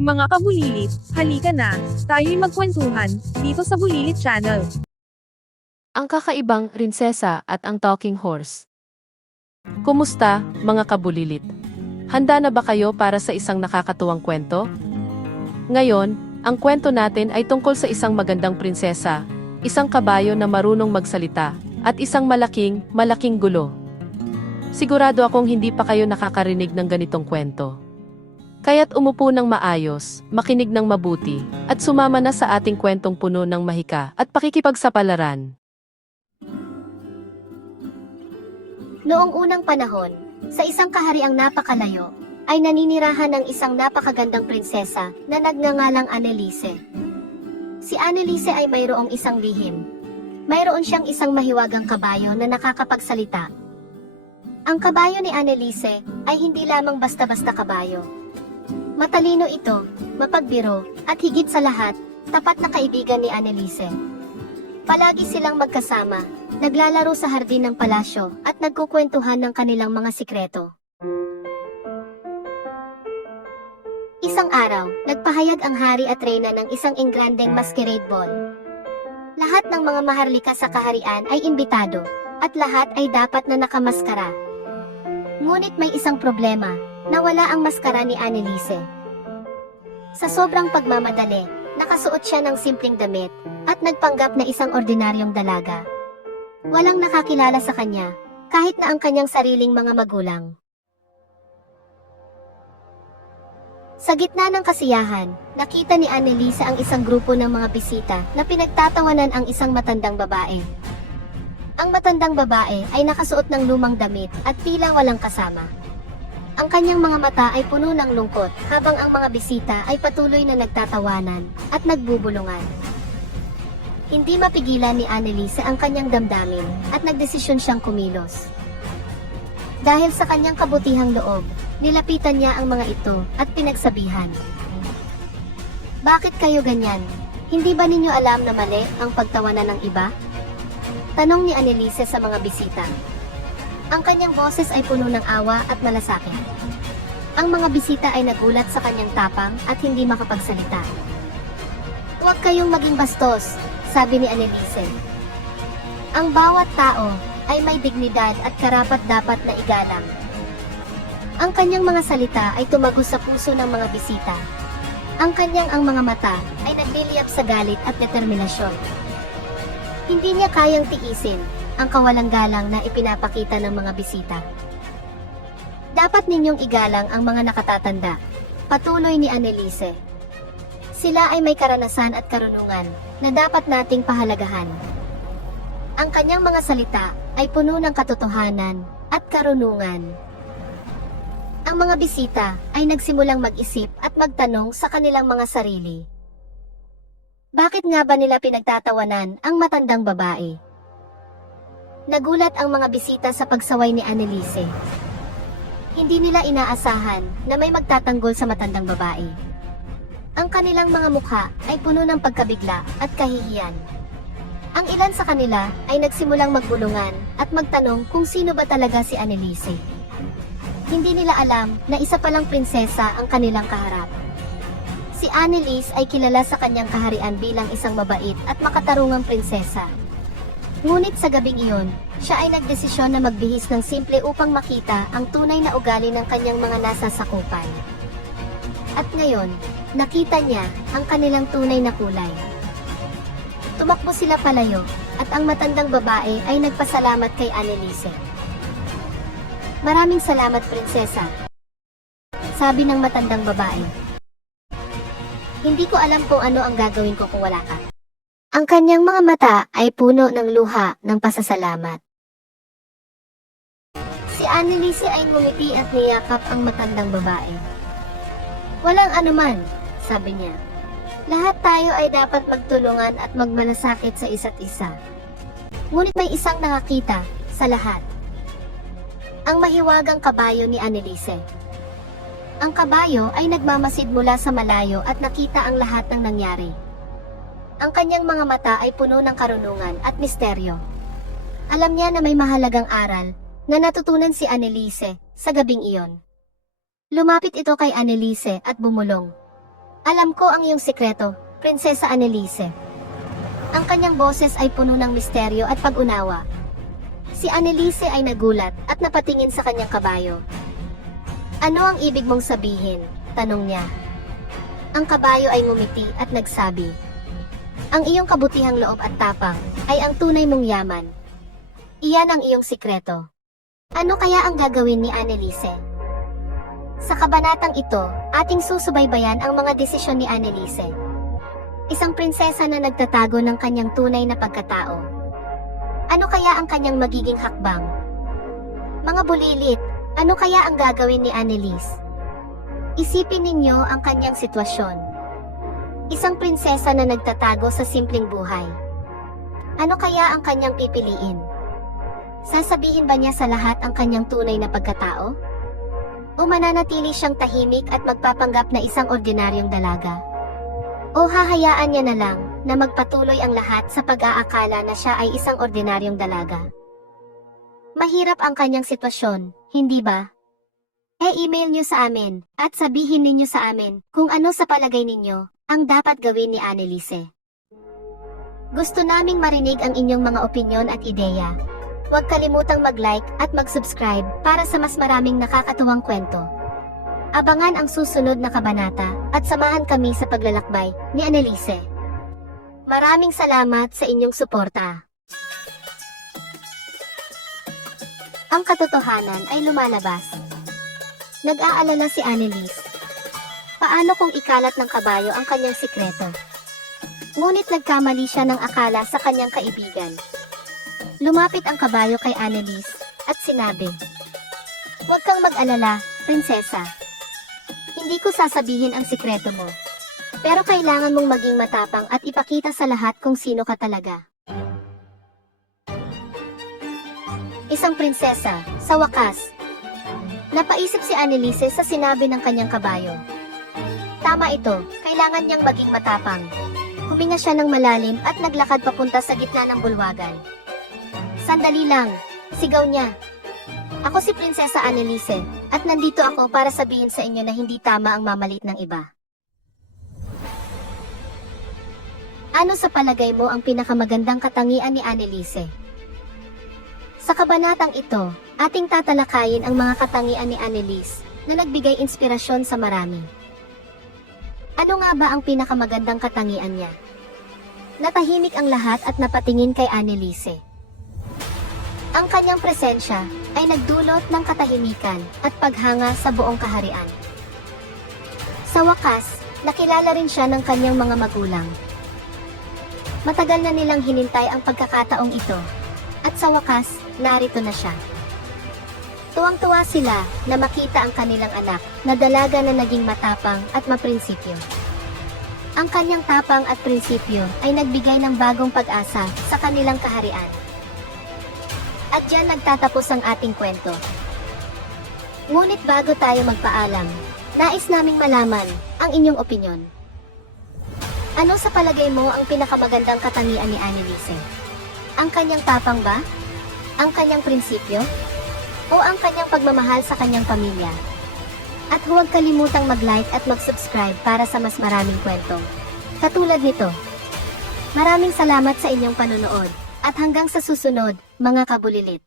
Mga kabulilit, halika na, tayo'y magkwentuhan, dito sa Bulilit Channel. Ang kakaibang prinsesa at ang talking horse. Kumusta, mga kabulilit? Handa na ba kayo para sa isang nakakatuwang kwento? Ngayon, ang kwento natin ay tungkol sa isang magandang prinsesa, isang kabayo na marunong magsalita, at isang malaking gulo. Sigurado akong hindi pa kayo nakakarinig ng ganitong kwento. Kaya't umupo ng maayos, makinig ng mabuti, at sumama na sa ating kwentong puno ng mahika at pakikipagsapalaran. Noong unang panahon, sa isang kahariang napakalayo, ay naninirahan ng isang napakagandang prinsesa na nagngangalang Anneliese. Si Anneliese ay mayroong isang lihim. Mayroon siyang isang mahiwagang kabayo na nakakapagsalita. Ang kabayo ni Anneliese ay hindi lamang basta-basta kabayo. Matalino ito, mapagbiro, at higit sa lahat, tapat na kaibigan ni Anneliese. Palagi silang magkasama, naglalaro sa hardin ng palasyo at nagkukwentuhan ng kanilang mga sikreto. Isang araw, nagpahayag ang hari at reyna ng isang engrandeng masquerade ball. Lahat ng mga maharlika sa kaharian ay imbitado, at lahat ay dapat na nakamaskara. Ngunit may isang problema, nawala ang maskara ni Anneliese. Sa sobrang pagmamadali, nakasuot siya ng simpleng damit, at nagpanggap na isang ordinaryong dalaga. Walang nakakilala sa kanya, kahit na ang kanyang sariling mga magulang. Sa gitna ng kasiyahan, nakita ni Anneliese ang isang grupo ng mga bisita na pinagtatawanan ang isang matandang babae. Ang matandang babae ay nakasuot ng lumang damit at tila walang kasama. Ang kanyang mga mata ay puno ng lungkot habang ang mga bisita ay patuloy na nagtatawanan at nagbubulungan. Hindi mapigilan ni Anneliese ang kanyang damdamin at nagdesisyon siyang kumilos. Dahil sa kanyang kabutihang loob, nilapitan niya ang mga ito at pinagsabihan. "Bakit kayo ganyan? Hindi ba ninyo alam na mali ang pagtawanan ng iba?" Tanong ni Anneliese sa mga bisita. Ang kanyang boses ay puno ng awa at malasakit. Ang mga bisita ay nagulat sa kanyang tapang at hindi makapagsalita. "Huwag kayong maging bastos," sabi ni Anneliese. "Ang bawat tao ay may dignidad at karapat-dapat na igalang." Ang kanyang mga salita ay tumagos sa puso ng mga bisita. Ang mga mata ay nagliliyab sa galit at determinasyon. Hindi niya kayang tiisin ang kawalang galang na ipinapakita ng mga bisita. "Dapat ninyong igalang ang mga nakatatanda," patuloy ni Anneliese. "Sila ay may karanasan at karunungan na dapat nating pahalagahan." Ang kanyang mga salita ay puno ng katotohanan at karunungan. Ang mga bisita ay nagsimulang mag-isip at magtanong sa kanilang mga sarili. Bakit nga ba nila pinagtatawanan ang matandang babae? Nagulat ang mga bisita sa pagsaway ni Anneliese. Hindi nila inaasahan na may magtatanggol sa matandang babae. Ang kanilang mga mukha ay puno ng pagkabigla at kahihiyan. Ang ilan sa kanila ay nagsimulang magbulungan at magtanong kung sino ba talaga si Anneliese. Hindi nila alam na isa palang prinsesa ang kanilang kaharap. Si Anneliese ay kilala sa kanyang kaharian bilang isang mabait at makatarungang prinsesa. Ngunit sa gabing iyon, siya ay nagdesisyon na magbihis ng simple upang makita ang tunay na ugali ng kanyang mga nasasakupan. At ngayon, nakita niya ang kanilang tunay na kulay. Tumakbo sila palayo, at ang matandang babae ay nagpasalamat kay Anneliese. "Maraming salamat, prinsesa," sabi ng matandang babae. "Hindi ko alam kung ano ang gagawin ko kung wala ka." Ang kanyang mga mata ay puno ng luha ng pasasalamat. Si Anneliese ay ngumiti at niyakap ang matandang babae. "Walang anuman," sabi niya. "Lahat tayo ay dapat magtulungan at magmalasakit sa isa't isa. Ngunit may isang nakakita sa lahat. Ang mahiwagang kabayo ni Anneliese. Ang kabayo ay nagmamasid mula sa malayo at nakita ang lahat ng nangyari. Ang kanyang mga mata ay puno ng karunungan at misteryo. Alam niya na may mahalagang aral na natutunan si Anneliese sa gabing iyon. Lumapit ito kay Anneliese at bumulong. Alam ko ang iyong sikreto, Prinsesa Anneliese. Ang kanyang boses ay puno ng misteryo at pag-unawa. Si Anneliese ay nagulat at napatingin sa kanyang kabayo. Ano ang ibig mong sabihin? Tanong niya. Ang kabayo ay ngumiti at nagsabi, ang iyong kabutihang loob at tapang ay ang tunay mong yaman. Iyan ang iyong sikreto. Ano kaya ang gagawin ni Anneliese? Sa kabanatang ito, ating susubaybayan ang mga desisyon ni Anneliese. Isang prinsesa na nagtatago ng kanyang tunay na pagkatao. Ano kaya ang kanyang magiging hakbang? Mga bulilit, ano kaya ang gagawin ni Anneliese? Isipin ninyo ang kanyang sitwasyon. Isang prinsesa na nagtatago sa simpleng buhay. Ano kaya ang kanyang pipiliin? Sasabihin ba niya sa lahat ang kanyang tunay na pagkatao? O mananatili siyang tahimik at magpapanggap na isang ordinaryong dalaga? O hahayaan niya na lang na magpatuloy ang lahat sa pag-aakala na siya ay isang ordinaryong dalaga? Mahirap ang kanyang sitwasyon, hindi ba? E-email niyo sa amin at sabihin ninyo sa amin kung ano sa palagay ninyo ang dapat gawin ni Anneliese. Gusto naming marinig ang inyong mga opinyon at ideya. Huwag kalimutang mag-like at mag-subscribe para sa mas maraming nakakatuwang kwento. Abangan ang susunod na kabanata at samahan kami sa paglalakbay ni Anneliese. Maraming salamat sa inyong suporta. Ang katotohanan ay lumalabas. Nag-aalala si Anneliese. Paano kung ikalat ng kabayo ang kanyang sikreto? Ngunit nagkamali siya ng akala sa kanyang kaibigan. Lumapit ang kabayo kay Anneliese at sinabi, huwag kang mag-alala, prinsesa. Hindi ko sasabihin ang sikreto mo. Pero kailangan mong maging matapang at ipakita sa lahat kung sino ka talaga. Isang prinsesa, sa wakas. Napaisip si Anneliese sa sinabi ng kanyang kabayo. Tama ito, kailangan niyang maging matapang. Huminga siya ng malalim at naglakad papunta sa gitna ng bulwagan. Sandali lang, sigaw niya. Ako si Prinsesa Anneliese, at nandito ako para sabihin sa inyo na hindi tama ang mamalit ng iba. Ano sa palagay mo ang pinakamagandang katangian ni Anneliese? Sa kabanatang ito, ating tatalakayin ang mga katangian ni Anneliese na nagbigay inspirasyon sa marami. Ano nga ba ang pinakamagandang katangian niya? Natahimik ang lahat at napatingin kay Anneliese. Ang kanyang presensya ay nagdulot ng katahimikan at paghanga sa buong kaharian. Sa wakas, nakilala rin siya ng kanyang mga magulang. Matagal na nilang hinintay ang pagkakataong ito, at sa wakas, narito na siya. Tuwang-tuwa sila na makita ang kanilang anak na dalaga na naging matapang at maprinsipyo. Ang kanyang tapang at prinsipyo ay nagbigay ng bagong pag-asa sa kanilang kaharian. At diyan nagtatapos ang ating kwento. Ngunit bago tayo magpaalam, nais naming malaman ang inyong opinyon. Ano sa palagay mo ang pinakamagandang katangian ni Anneliese? Ang kanyang tapang ba? Ang kanyang prinsipyo? O ang kanyang pagmamahal sa kanyang pamilya? At huwag kalimutang mag-like at mag-subscribe para sa mas maraming kwento katulad nito. Maraming salamat sa inyong panonood, at hanggang sa susunod, mga kabulilit.